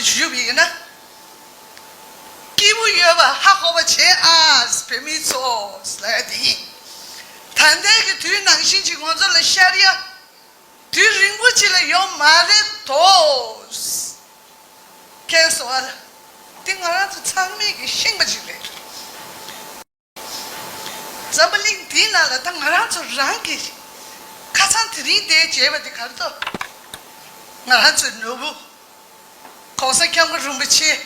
子去比呢？给不约吧，还好吧钱啊，别没错来的。谈那个对男性情况做了下的呀，对人过去了要骂的多，干啥了？对我让这场面给醒不起来。咱们领地那了，但我让这让给，看上去领地结巴的看到，我让这奴不，考上看我容不起，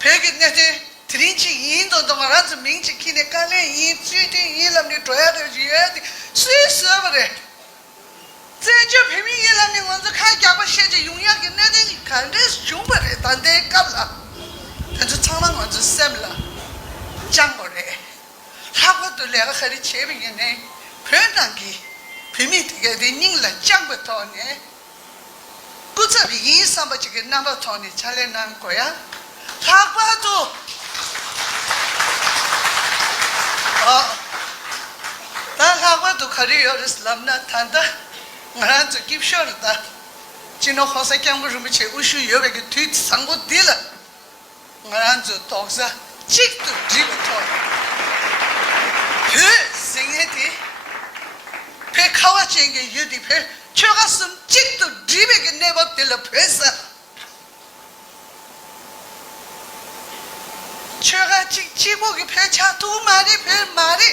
别个那些。天气阴到我让这明天看的干练阴，最近阴了的主要的热的，谁说不的？这就平民阴了的，我这看家伙现在用药给那的，看这凶不的，但得干了，但是长了我这什么了？讲过来，他们都两个孩子前面呢，平常给平民这个的人了讲不到呢，不这边阴上把这个拿不到呢，才来难过呀，他把都。但我都考虑要的是làm那谈的，我让这给晓得的，今天好像讲我什么钱，我需要那个腿上过地了，我让这当时这都知不到，现在的，别考我这个有的别，却个是这都知不个那么的了别是。却个结果给别家都买的别买的，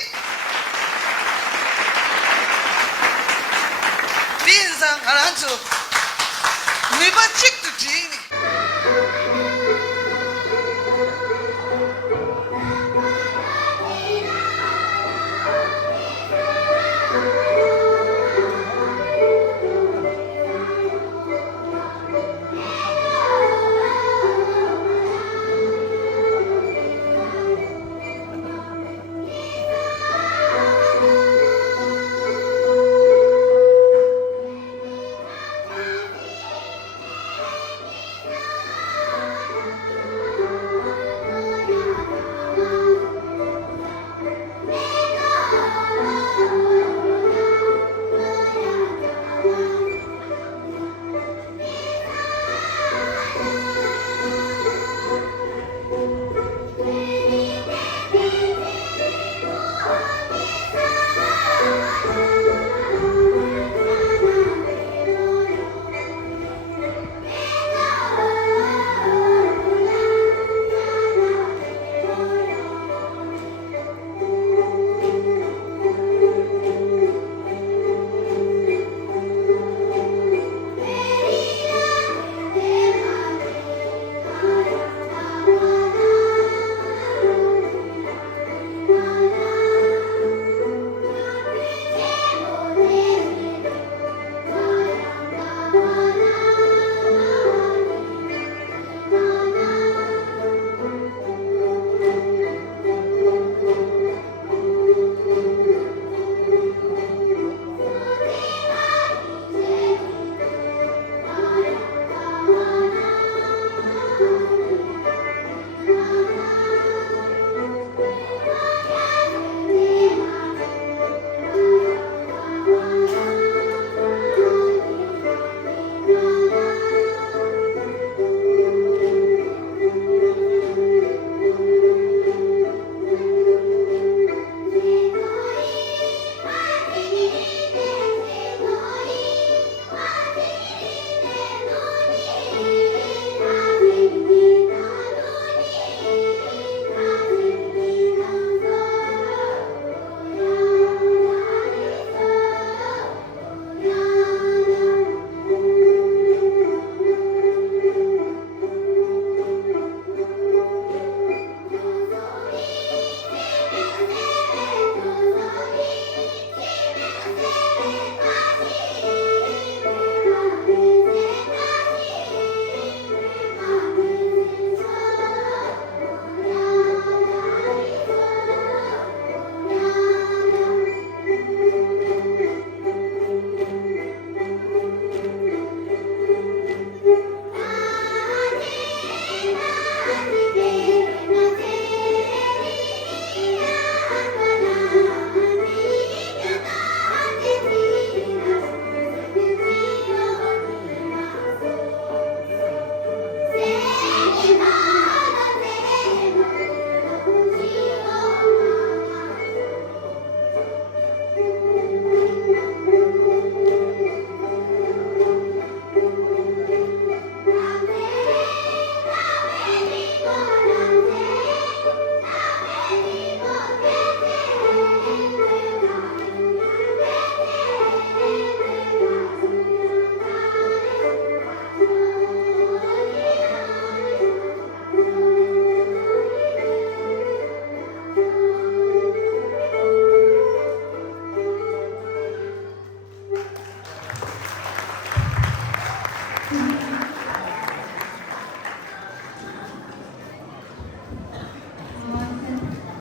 边上俺走，没把这